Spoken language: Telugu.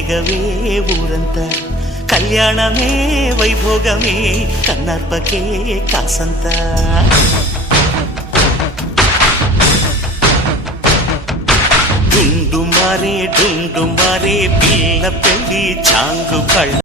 రేగవే ఊరంతా కళ్యాణమే వైభోగమే కన్నర్పకే కాసంత డుండు మారే పిల్ల పెళ్ళి చాంగు కళ్ళ